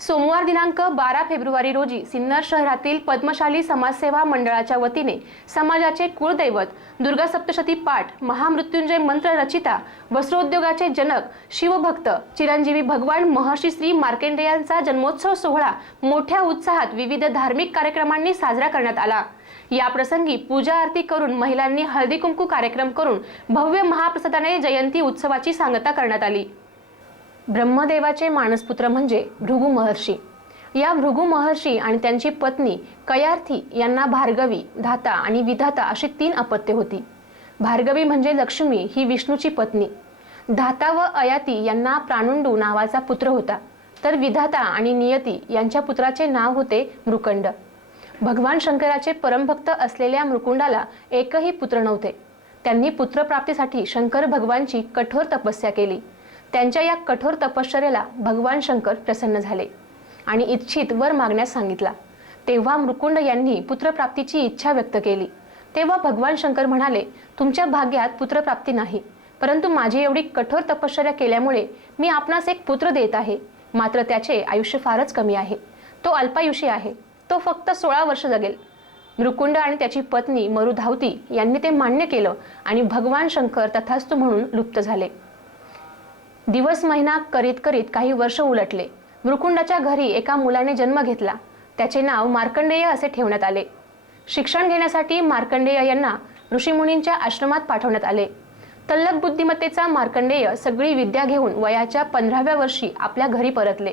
सोमवार दिनांक बारा फेब्रुवारी रोजी सिन्नर शहरातील पद्मशाली समाजसेवा मंडळाच्या वतीने समाजाचे कुळदैवत दुर्गा सप्तशती पाठ महामृत्युंजय मंत्र रचिता वस्त्रोद्योगाचे जनक शिवभक्त चिरंजीवी भगवान महर्षी श्री मार्केंडेयांचा जन्मोत्सव सोहळा मोठ्या उत्साहात विविध धार्मिक कार्यक्रमांनी साजरा करण्यात आला. या प्रसंगी पूजा आरती करून महिलांनी हळदी कुंकू कार्यक्रम करून भव्य महाप्रसादाने जयंती उत्सवाची सांगता करण्यात आली. ब्रह्मदेवाचे मानसपुत्र म्हणजे भृगु महर्षी. या भृगु महर्षी आणि त्यांची पत्नी कयार्थी यांना भार्गवी धाता आणि विधाता अशी तीन अपत्ये होती. भार्गवी म्हणजे लक्ष्मी ही विष्णूची पत्नी. धाता व अयाती यांना प्राणुंडू नावाचा पुत्र होता. तर विधाता आणि नियती यांच्या पुत्राचे नाव होते मृकंड. भगवान शंकराचे परमभक्त असलेल्या मृकुंडाला एकही पुत्र नव्हते. त्यांनी पुत्रप्राप्तीसाठी शंकर भगवानची कठोर तपस्या केली. त्यांच्या या कठोर तपश्चर्याला भगवान शंकर प्रसन्न झाले आणि इच्छित वर मागण्यास सांगितला. तेव्हा मृकुंड यांनी पुत्रप्राप्तीची इच्छा व्यक्त केली. तेव्हा भगवान शंकर म्हणाले तुमच्या भाग्यात पुत्रप्राप्ती नाही परंतु माझी एवढी कठोर तपश्चर्या केल्यामुळे मी आपणास एक पुत्र देत आहे. मात्र त्याचे आयुष्य फारच कमी आहे. तो अल्पायुषी आहे. तो फक्त सोळा वर्ष जगेल. मृकुंड आणि त्याची पत्नी मरुधावती यांनी ते मान्य केलं आणि भगवान शंकर तथास्तु म्हणून लुप्त झाले. दिवस महिना करीत करीत काही वर्ष उलटले. मृकुंडाच्या घरी एका मुलाने जन्म घेतला. त्याचे नाव मार्कंडेय असे ठेवण्यात आले. शिक्षण घेण्यासाठी मार्कंडेय यांना ऋषीमुनींच्या आश्रमात पाठवण्यात आले. तल्लक बुद्धिमत्तेचा मार्कंडेय सगळी विद्या घेऊन वयाच्या पंधराव्या वर्षी आपल्या घरी परतले.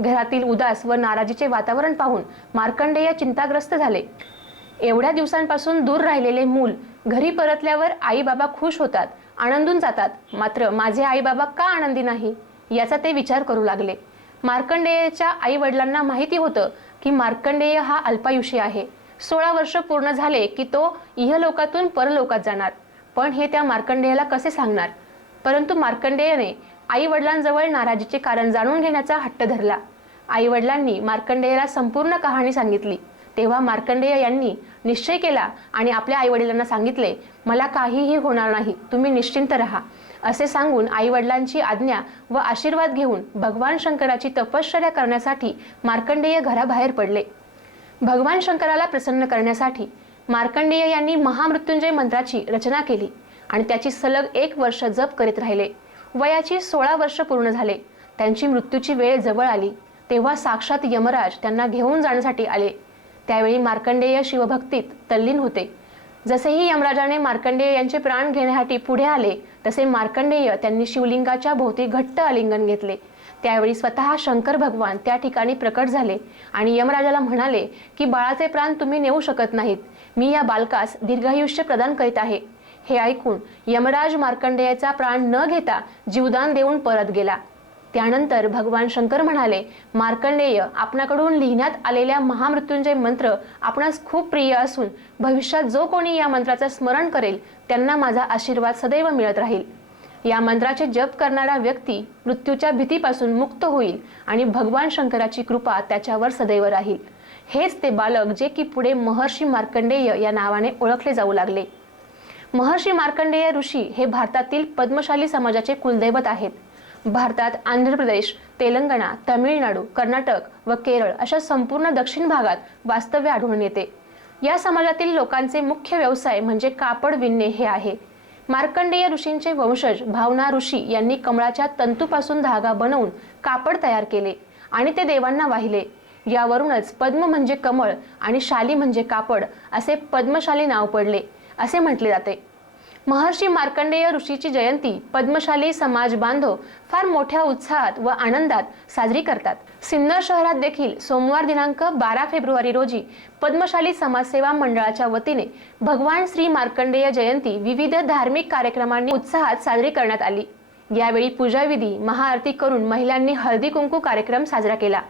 घरातील उदास व नाराजीचे वातावरण पाहून मार्कंडेय चिंताग्रस्त झाले. एवढ्या दिवसांपासून दूर राहिलेले मूल घरी परतल्यावर आई बाबा खुश होतात. आनंदून जातात. मात्र माझे आई बाबा का आनंदी नाही? याचा ते विचार करू लागले. मार्कंडेयच्या आई वडिलांना माहिती होतं की मार्कंडेय हा अल्पायुषी आहे. सोळा वर्ष पूर्ण झाले की तो इहलोकातून परलोकात जाणार. पण हे त्या मार्कंडेयाला कसे सांगणार? परंतु मार्कंडेयने आई वडिलांजवळ नाराजीचे कारण जाणून घेण्याचा हट्ट धरला. आई वडिलांनी मार्कंडेयाला संपूर्ण कहाणी सांगितली. तेव्हा मार्कंडेय यांनी निश्चय केला आणि आपल्या आईवडिलांना सांगितले मला काहीही होणार नाही तुम्ही निश्चिंत राहा. असे सांगून आईवडिलांची आज्ञा व आशीर्वाद घेऊन भगवान शंकराची तपश्चर्या करण्यासाठी मार्कंडेय घराबाहेर पडले. भगवान शंकराला प्रसन्न करण्यासाठी मार्कंडेय यांनी महामृत्युंजय मंत्राची रचना केली आणि त्याची सलग एक वर्ष जप करीत राहिले. वयाची सोळा वर्ष पूर्ण झाले. त्यांची मृत्यूची वेळ जवळ आली. तेव्हा साक्षात यमराज त्यांना घेऊन जाण्यासाठी आले. त्यावेळी मार्कंडेय शिवभक्तीत तल्लीन होते. जसेही यमराजाने मार्कंडेय यांचे प्राण घेण्यासाठी पुढे आले तसे मार्कंडेय त्यांनी शिवलिंगाच्या भोवती घट्ट आलिंगन घेतले. त्यावेळी स्वतः शंकर भगवान त्या ठिकाणी प्रकट झाले आणि यमराजाला म्हणाले की बाळाचे प्राण तुम्ही नेऊ शकत नाहीत. मी या बालकास दीर्घायुष्य प्रदान करीत आहे. हे ऐकून यमराज मार्कंडेयाचा प्राण न घेता जीवदान देऊन परत गेला. त्यानंतर भगवान शंकर म्हणाले मार्कंडेय आपणाकडून लिहिण्यात आलेल्या महामृत्युंजय मंत्र आपणास खूप प्रिय असून भविष्यात जो कोणी या मंत्राचं स्मरण करेल त्यांना माझा आशीर्वाद सदैव मिळत राहील. या मंत्राचे जप करणारा व्यक्ती मृत्यूच्या भीतीपासून मुक्त होईल आणि भगवान शंकराची कृपा त्याच्यावर सदैव राहील. हेच ते बालक जे की पुढे महर्षी मार्कंडेय या नावाने ओळखले जाऊ लागले. महर्षी मार्कंडेय ऋषी हे भारतातील पद्मशाली समाजाचे कुलदैवत आहेत. भारतात आंध्र प्रदेश तेलंगणा तमिळनाडू कर्नाटक व केरळ अशा संपूर्ण दक्षिण भागात वास्तव्य आढळून येते. या समाजातील लोकांचे मुख्य व्यवसाय म्हणजे कापड विणणे हे आहे. मार्कंडेय ऋषींचे वंशज भावना ऋषी यांनी कमळाच्या तंतूपासून धागा बनवून कापड तयार केले आणि ते देवांना वाहिले. यावरूनच पद्म म्हणजे कमळ आणि शाली म्हणजे कापड असे पद्मशाली नाव पडले असे म्हटले जाते. महर्षी मार्कंडेय ऋषीची जयंती पद्मशाली समाज बांधव फार मोठ्या उत्साहात व आनंदात साजरी करतात. सिन्नर शहरात देखील सोमवार दिनांक बारा फेब्रुवारी रोजी पद्मशाली समाजसेवा मंडळाच्या वतीने भगवान श्री मार्कंडेय जयंती विविध धार्मिक कार्यक्रमांनी उत्साहात साजरी करण्यात आली. यावेळी पूजाविधी महाआरती करून महिलांनी हळदी कुंकू कार्यक्रम साजरा केला.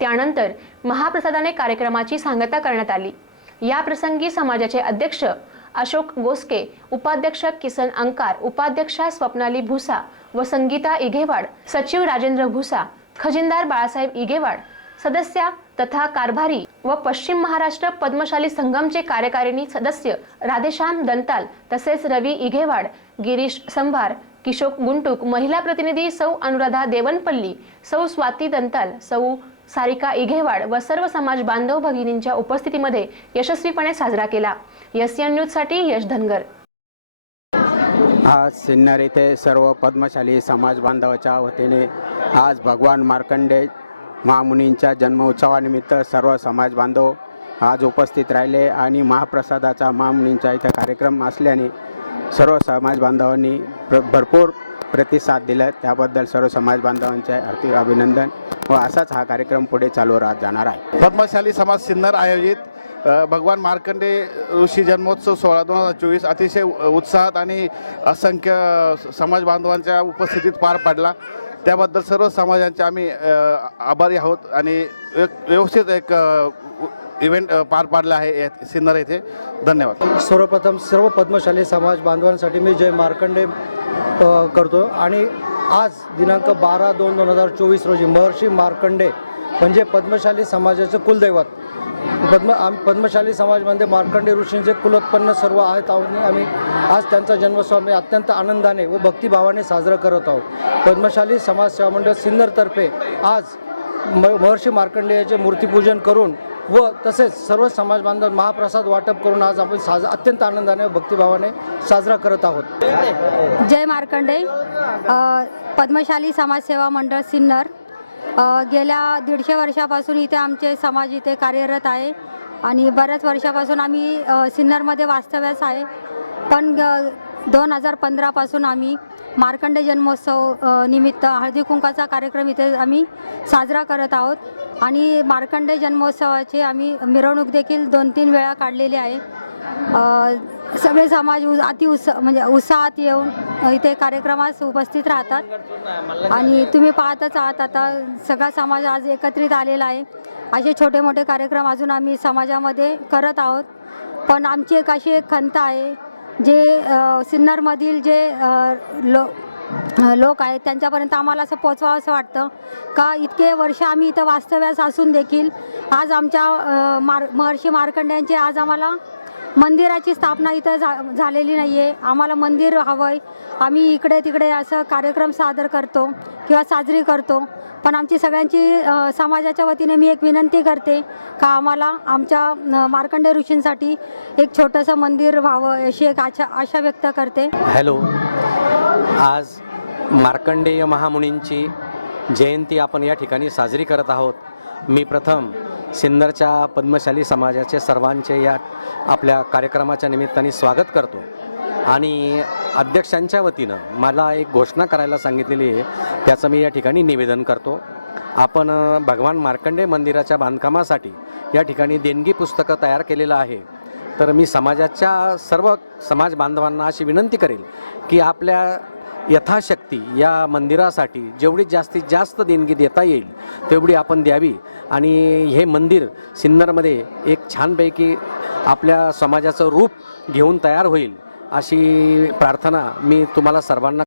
त्यानंतर महाप्रसादाने कार्यक्रमाची सांगता करण्यात आली. या प्रसंगी समाजाचे अध्यक्ष अशोक गोस्के उपाध्यक्ष किसन अंकार उपाध्यक्षा स्वप्नाली भुसा व संगीता इघेवाड सचिव राजेंद्र भुसा खजिनदार बाळासाहेब इघेवाड सदस्या तथा कारभारी व पश्चिम महाराष्ट्र पद्मशाली संगमचे कार्यकारिणी सदस्य राधेश्याम दंताल तसेच रवी इघेवाड गिरीश संभार किशोक गुंटूक महिला प्रतिनिधी सौ अनुराधा देवनपल्ली सौ स्वाती दंताल सौ सारिका इघेवाड व सर्व समाज बांधव भगिनींच्या उपस्थितीमध्ये यशस्वीपणे साजरा केला. एस एन न्यूजसाठी यश धनगर. आज सिन्नर येथे सर्व पद्मशाली समाज बांधवाच्या वतीने आज भगवान मार्कंडे महामुनींच्या जन्मोत्सवानिमित्त सर्व समाज बांधव आज उपस्थित राहिले आणि महाप्रसादाचा महामुनींचा इथं कार्यक्रम असल्याने सर्व समाज बांधवांनी प्र भरपूर प्रतिसाद दिला त्याबद्दल सर्व समाज बांधवांचे हार्दिक अभिनंदन व असाच हा कार्यक्रम पुढे चालू राहत जाणार आहे. पद्मशाली समाज सिन्नर आयोजित भगवान मार्कंडे ऋषी जन्मोत्सव सोळा दोन हजार चोवीस अतिशय उत्साहात आणि असंख्य समाज बांधवांच्या उपस्थितीत पार पाडला. त्याबद्दल सर्व समाजांचे आम्ही आभारी आहोत आणि एक व्यवस्थित एक इव्हेंट पार पाडला आहे सिन्नर येथे. धन्यवाद. सर्वप्रथम सर्व पद्मशाली समाज बांधवांसाठी मी जय मार्कंडे करतो. आणि आज दिनांक बारा दोन दोन हजार चोवीस रोजी महर्षी मार्कंडे म्हणजे पद्मशाली समाजाचं कुलदैवत. पद्म आम पद्मशाली समाजमध्ये मार्कंडे ऋषींचे कुलोत्पन्न सर्व आहेत. आणि आम्ही आज त्यांचा जन्मोत्सव आम्ही अत्यंत आनंदाने व भक्तिभावाने साजरा करत आहोत. पद्मशाली समाज सेवा मंडळ सिन्नरतर्फे आज म महर्षी मार्कंडेयाचे मूर्तीपूजन करून व तसेच सर्व समाज बांधव महाप्रसाद वाटप करून आज आपण साज अत्यंत आनंदाने भक्तिभावाने साजरा करत आहोत. जय मार्कंडे. पद्मशाली समाजसेवा मंडळ सिन्नर. गेल्या दीडशे वर्षापासून इथे आमचे समाज इथे कार्यरत आहे आणि बऱ्याच वर्षापासून आम्ही सिन्नरमध्ये वास्तव्यास आहे. पण दोन हजार पंधरापासून आम्ही मार्कंड जन्मोत्सव निमित्त हळदी कुंकाचा कार्यक्रम इथे आम्ही साजरा करत आहोत. आणि मार्कंड जन्मोत्सवाचे आम्ही मिरवणूक देखील दोन तीन वेळा काढलेली आहे. सगळे समाज उ- अति उत्साह म्हणजे उत्साहात येऊन इथे कार्यक्रमास उपस्थित राहतात. आणि तुम्ही पाहतच आहात आता सगळा समाज आज एकत्रित आलेला आहे. असे छोटे मोठे कार्यक्रम अजून आम्ही समाजामध्ये करत आहोत. पण आमची एक अशी एक खंत आहे जे सिन्नरमधील जे लो लोक आहेत त्यांच्यापर्यंत आम्हाला असं पोचवावं असं वाटतं. का इतके वर्ष आम्ही इथं वास्तव्यास असून देखील आज आमच्या मार महर्षी मार्कंड्यांचे आज आम्हाला मंदिराची स्थापना इथं झा झालेली नाही आहे आम्हाला मंदिर हवं आहे आम्ही इकडे तिकडे असं कार्यक्रम सादर करतो किंवा साजरी करतो. पण आमची सगळ्यांची समाजाच्या वतीने मी एक विनंती करते का आम्हाला आमच्या अ, मार्कंडे ऋषींसाठी एक छोटंसं मंदिर व्हावं अशी एक आशा आशा व्यक्त करते. हॅलो. आज मार्कंडेय महामुनींची जयंती आपण या ठिकाणी साजरी करत आहोत. मी प्रथम सिन्नरच्या पद्मशाली समाजाचे सर्वांचे या आपल्या कार्यक्रमाच्या निमित्ताने स्वागत करतो. आणि अध्यक्षांच्या वतीनं मला एक घोषणा करायला सांगितलेली आहे. त्याचं मी या ठिकाणी निवेदन करतो. आपण भगवान मार्कंडे मंदिराच्या बांधकामासाठी या ठिकाणी देणगी पुस्तकं तयार केलेलं आहे. तर मी समाजाच्या सर्व समाज बांधवांना अशी विनंती करेल की आपल्या यथाशक्ती या मंदिरासाठी जेवढी जास्तीत जास्त देणगी देता येईल तेवढी आपण द्यावी. आणि हे मंदिर सिन्नरमध्ये एक छानपैकी आपल्या समाजाचं रूप घेऊन तयार होईल. अशी प्रार्थना मी तुम्हाला सर्वांना